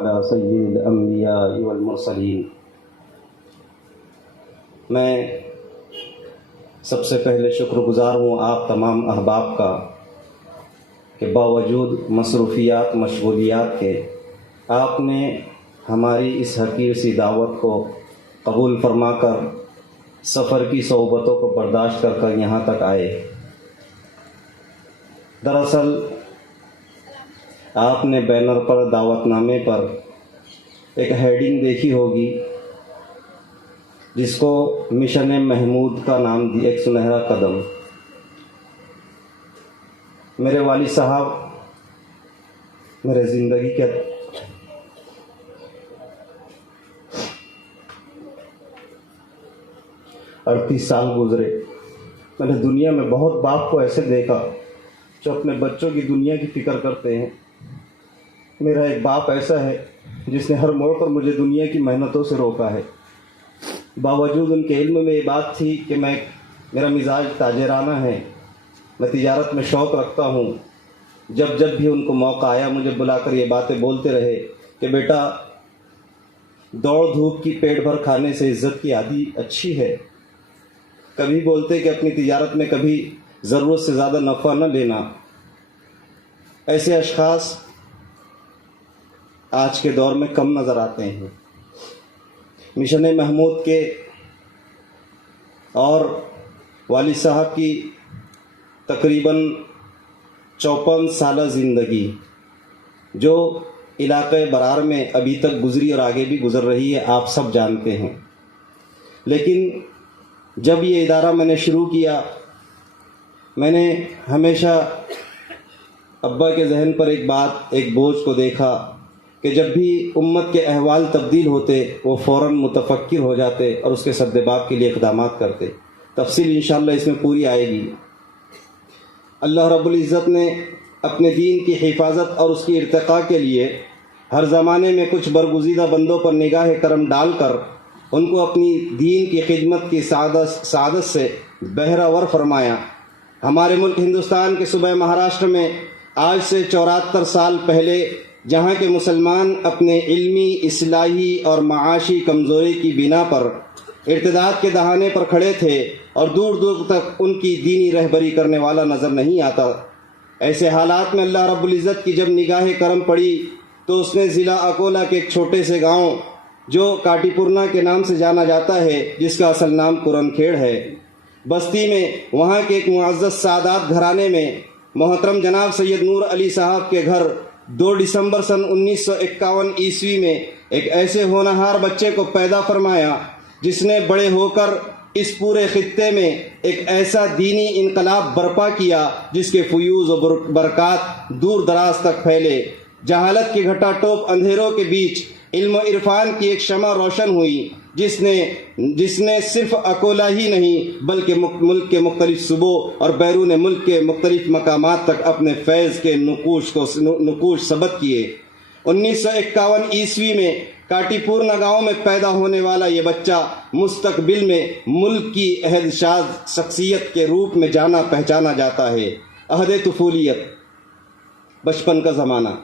علی سید الانبیاء والمرسلین۔ میں سب سے پہلے شکر گزار ہوں آپ تمام احباب کا کہ باوجود مصروفیات مشغولیات کے آپ نے ہماری اس حقیر سی دعوت کو قبول فرما کر سفر کی صعوبتوں کو برداشت کر کر یہاں تک آئے۔ دراصل آپ نے بینر پر دعوت نامے پر ایک ہیڈنگ دیکھی ہوگی جس کو مشن محمود کا نام دی، ایک سنہرا قدم۔ میرے والد صاحب میرے زندگی کے 38 سال گزرے۔ میں نے دنیا میں بہت باپ کو ایسے دیکھا جو اپنے بچوں کی دنیا کی فکر کرتے ہیں۔ میرا ایک باپ ایسا ہے جس نے ہر موڑ پر مجھے دنیا کی محنتوں سے روکا ہے۔ باوجود ان کے علم میں یہ بات تھی کہ میرا مزاج تاجرانہ ہے، میں تجارت میں شوق رکھتا ہوں۔ جب بھی ان کو موقع آیا مجھے بلا کر یہ باتیں بولتے رہے کہ بیٹا، دوڑ دھوپ کی پیٹ بھر کھانے سے عزت کی عادی اچھی ہے۔ کبھی بولتے کہ اپنی تجارت میں کبھی ضرورت سے زیادہ نفع نہ لینا۔ ایسے اشخاص آج کے دور میں کم نظر آتے ہیں۔ مشن محمود کے اور والد صاحب کی تقریباً 54 سالہ زندگی جو علاقۂ برار میں ابھی تک گزری اور آگے بھی گزر رہی ہے، آپ سب جانتے ہیں۔ لیکن جب یہ ادارہ میں نے شروع کیا، میں نے ہمیشہ ابا کے ذہن پر ایک بوجھ کو دیکھا کہ جب بھی امت کے احوال تبدیل ہوتے وہ فوراً متفکر ہو جاتے اور اس کے سدباب کے لیے اقدامات کرتے۔ تفصیل انشاءاللہ اس میں پوری آئے گی۔ اللہ رب العزت نے اپنے دین کی حفاظت اور اس کی ارتقاء کے لیے ہر زمانے میں کچھ برگزیدہ بندوں پر نگاہ کرم ڈال کر ان کو اپنی دین کی خدمت کی سعادت سے بہرہ ور فرمایا۔ ہمارے ملک ہندوستان کے صوبہ مہاراشٹر میں آج سے 74 سال پہلے جہاں کے مسلمان اپنے علمی، اصلاحی اور معاشی کمزوری کی بنا پر ارتداد کے دہانے پر کھڑے تھے اور دور دور تک ان کی دینی رہبری کرنے والا نظر نہیں آتا، ایسے حالات میں اللہ رب العزت کی جب نگاہ کرم پڑی تو اس نے ضلع اکولا کے ایک چھوٹے سے گاؤں جو کاٹی پورنا کے نام سے جانا جاتا ہے، جس کا اصل نام قرن کھیڑ ہے، بستی میں وہاں کے ایک معزز سادات گھرانے میں محترم جناب سید نور علی صاحب کے گھر 2 دسمبر سن 1951 عیسوی میں ایک ایسے ہونہار بچے کو پیدا فرمایا جس نے بڑے ہو کر اس پورے خطے میں ایک ایسا دینی انقلاب برپا کیا جس کے فیوز و برکات دور دراز تک پھیلے۔ جہالت کی گھٹا ٹوپ اندھیروں کے بیچ علم و عرفان کی ایک شمع روشن ہوئی جس نے صرف اکولا ہی نہیں بلکہ ملک کے مختلف صوبوں اور بیرون ملک کے مختلف مقامات تک اپنے فیض کے نقوش ثبت کیے۔ 1951 عیسوی میں کاٹی پورنا گاؤں میں پیدا ہونے والا یہ بچہ مستقبل میں ملک کی عہد شاز شخصیت کے روپ میں جانا پہچانا جاتا ہے۔ عہد طفولیت، بچپن کا زمانہ۔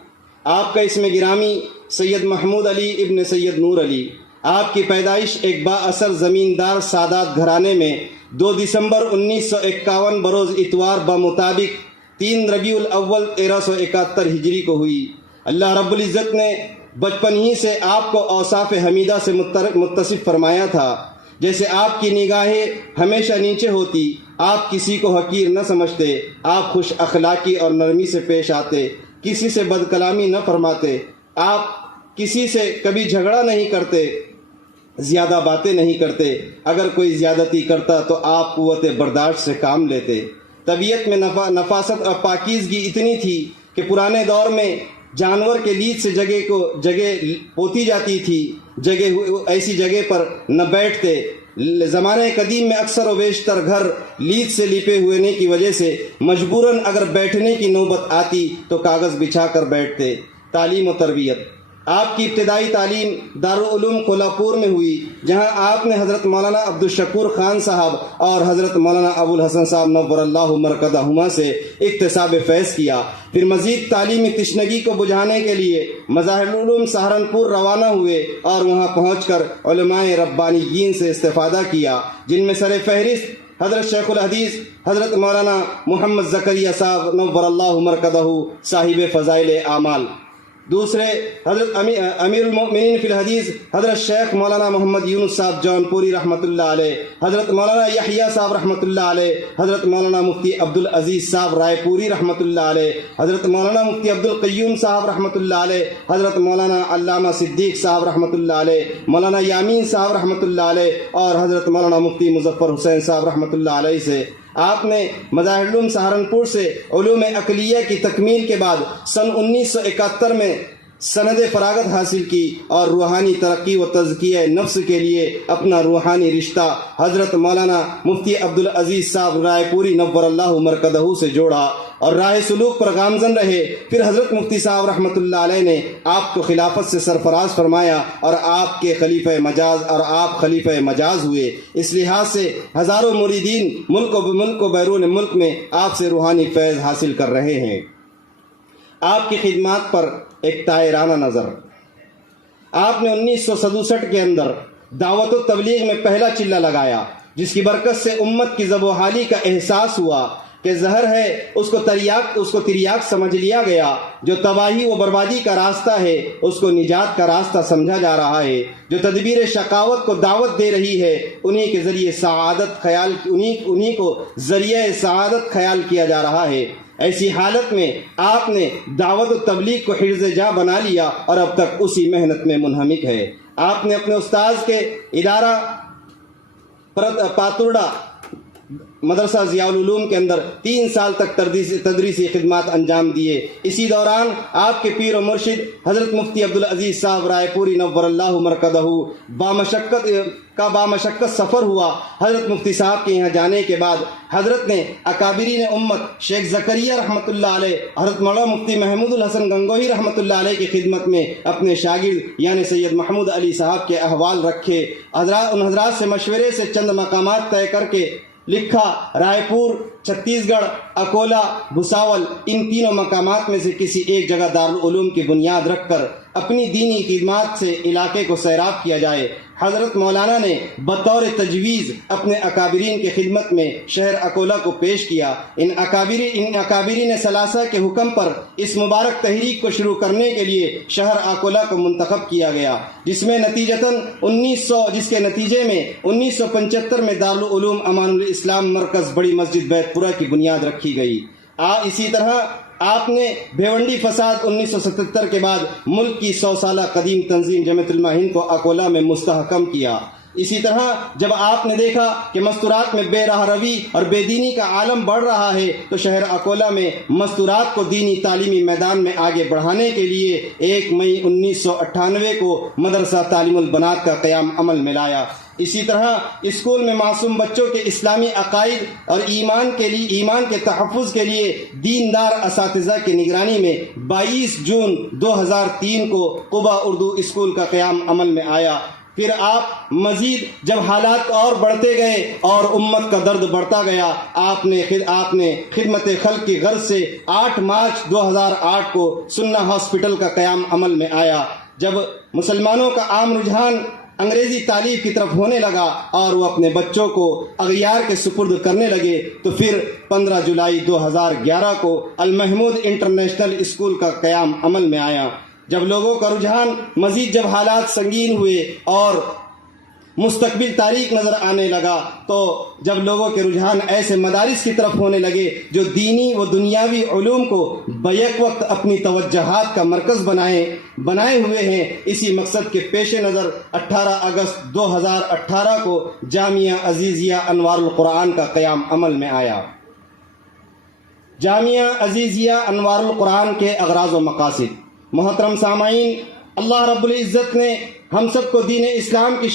آپ کا اسم گرامی سید محمود علی ابن سید نور علی۔ آپ کی پیدائش ایک با اثر زمیندار سادات گھرانے میں 2 دسمبر 1951 بروز اتوار بمطابق 3 ربیع الاول 1371 ہجری کو ہوئی۔ اللہ رب العزت نے بچپن ہی سے آپ کو اوصاف حمیدہ سے متصف فرمایا تھا، جیسے آپ کی نگاہیں ہمیشہ نیچے ہوتی، آپ کسی کو حقیر نہ سمجھتے، آپ خوش اخلاقی اور نرمی سے پیش آتے، کسی سے بد کلامی نہ فرماتے، آپ کسی سے کبھی جھگڑا نہیں کرتے، زیادہ باتیں نہیں کرتے، اگر کوئی زیادتی کرتا تو آپ قوت برداشت سے کام لیتے۔ طبیعت میں نفاست اور پاکیزگی اتنی تھی کہ پرانے دور میں جانور کے لیج سے جگہ پوتی جاتی تھی، ایسی جگہ پر نہ بیٹھتے۔ زمانے قدیم میں اکثر و بیشتر گھر لیج سے لیپے ہونے کی وجہ سے مجبوراً اگر بیٹھنے کی نوبت آتی تو کاغذ بچھا کر بیٹھتے۔ تعلیم و تربیت۔ آپ کی ابتدائی تعلیم دارالعلوم کولہاپور میں ہوئی، جہاں آپ نے حضرت مولانا عبدالشکور خان صاحب اور حضرت مولانا ابو الحسن صاحب نور اللہ مرکزہما سے اکتساب فیض کیا۔ پھر مزید تعلیمی تشنگی کو بجھانے کے لیے مظاہر العلوم سہارنپور روانہ ہوئے اور وہاں پہنچ کر علماء ربانیین سے استفادہ کیا، جن میں سر فہرست حضرت شیخ الحدیث حضرت مولانا محمد زکریا صاحب نور اللہ مرکزہ صاحب فضائل اعمال، دوسرے حضرت امیر المؤمنین فی الحدیث حضرت شیخ مولانا محمد یونس صاحب جون پوری رحمۃ اللہ علیہ، حضرت مولانا یحییٰ صاحب رحمۃ اللہ علیہ، حضرت مولانا مفتی عبدالعزیز صاحب رائے پوری رحمۃ اللہ علیہ، حضرت مولانا مفتی عبدالقیوم صاحب رحمۃ اللہ علیہ، حضرت مولانا علامہ صدیق صاحب رحمۃ اللہ علیہ، مولانا یامین صاحب رحمۃ اللہ علیہ اور حضرت مولانا مفتی مظفر حسین صاحب رحمۃ اللہ علیہ سے آپ نے مظاہر العلوم سہارنپور سے علوم عقلیہ کی تکمیل کے بعد سن 1971 میں سند فراغت حاصل کی اور روحانی ترقی و تزکیہ نفس کے لیے اپنا روحانی رشتہ حضرت مولانا مفتی عبدالعزیز صاحب رائے پوری نور اللہ مرکزہ سے جوڑا اور راہ سلوک پر گامزن رہے۔ پھر حضرت مفتی صاحب رحمۃ اللہ علیہ نے آپ کو خلافت سے سرفراز فرمایا اور آپ کے خلیفہ مجاز اور آپ خلیفہ مجاز ہوئے۔ اس لحاظ سے ہزاروں مریدین ملک و بیرون ملک میں آپ سے روحانی فیض حاصل کر رہے ہیں۔ آپ کی خدمات پر ایک طائرانہ نظر، آپ نے 1967 کے اندر دعوت و تبلیغ میں پہلا چلہ لگایا، جس کی برکت سے امت کی زب و حالی کا احساس ہوا کہ زہر ہے اس کو تریاک سمجھ لیا گیا، جو تباہی و بربادی کا راستہ ہے اس کو نجات کا راستہ سمجھا جا رہا ہے، جو تدبیر شقاوت کو دعوت دے رہی ہے انہی کے ذریعے انہی کو ذریعہ سعادت خیال کیا جا رہا ہے۔ ایسی حالت میں آپ نے دعوت و تبلیغ کو حرز جاں بنا لیا اور اب تک اسی محنت میں منہمک ہے۔ آپ نے اپنے استاذ کے ادارہ پاتورڈا مدرسہ ضیاء العلوم کے اندر 3 سال تک تدریسی خدمات انجام دیے۔ اسی دوران آپ کے پیر و مرشد حضرت مفتی عبدالعزیز صاحب رائے پوری نور اللہ مرکزہ بامشقت سفر ہوا۔ حضرت مفتی صاحب کے یہاں جانے کے بعد حضرت نے اکابرین امت شیخ زکریا رحمۃ اللہ علیہ، حضرت مولانا مفتی محمود الحسن گنگوہی رحمۃ اللہ علیہ کی خدمت میں اپنے شاگرد یعنی سید محمود علی صاحب کے احوال رکھے۔ ان حضرات سے مشورے سے چند مقامات طے کر کے لکھا۔ رائے پور، چھتیس گڑھ، اکولا، بھساول، ان تینوں مقامات میں سے کسی ایک جگہ دارالعلوم کی بنیاد رکھ کر اپنی دینی خدمات سے علاقے کو سیراب کیا جائے۔ حضرت مولانا نے بطور تجویز اپنے اکابرین کی خدمت میں شہر اکولا کو پیش کیا۔ ان اکابرین ثلاثہ کے حکم پر اس مبارک تحریک کو شروع کرنے کے لیے شہر اکولا کو منتخب کیا گیا، جس کے نتیجے میں 1975 میں دارالعلوم امان الاسلام مرکز بڑی مسجد بیت پورہ کی بنیاد رکھی گئی۔ اسی طرح آپ نے بھیونڈی فساد 1977 کے بعد ملک کی 100 سالہ قدیم تنظیم جمعیت علماء ہند کو اکولا میں مستحکم کیا۔ اسی طرح جب آپ نے دیکھا کہ مستورات میں بے راہ روی اور بے دینی کا عالم بڑھ رہا ہے تو شہر اکولا میں مستورات کو دینی تعلیمی میدان میں آگے بڑھانے کے لیے 1 مئی 1998 کو مدرسہ تعلیم البنات کا قیام عمل میں لایا۔ اسی طرح اسکول میں معصوم بچوں کے اسلامی عقائد اور ایمان کے تحفظ کے لیے دیندار اساتذہ کی نگرانی میں 22 جون 2003 کو قبا اردو اسکول کا قیام عمل میں آیا۔ پھر آپ مزید جب حالات اور بڑھتے گئے اور امت کا درد بڑھتا گیا، آپ نے خدمت خلق کی غرض سے 8 مارچ 2008 کو سنہ ہاسپٹل کا قیام عمل میں آیا۔ جب مسلمانوں کا عام رجحان انگریزی تعلیم کی طرف ہونے لگا اور وہ اپنے بچوں کو اغیار کے سپرد کرنے لگے تو پھر 15 جولائی 2011 کو المحمود انٹرنیشنل اسکول کا قیام عمل میں آیا۔ جب لوگوں کا رجحان مزید جب حالات سنگین ہوئے اور مستقبل تاریک نظر آنے لگا تو جب لوگوں کے رجحان ایسے مدارس کی طرف ہونے لگے جو دینی و دنیاوی علوم کو بیک وقت اپنی توجہات کا مرکز بنائے ہوئے ہیں، اسی مقصد کے پیش نظر 18 اگست 2018 کو جامعہ عزیزیہ انوار القرآن کا قیام عمل میں آیا۔ جامعہ عزیزیہ انوار القرآن کے اغراض و مقاصد۔ محترم سامعین، اللہ رب العزت نے ہم سب کو دین اسلام کی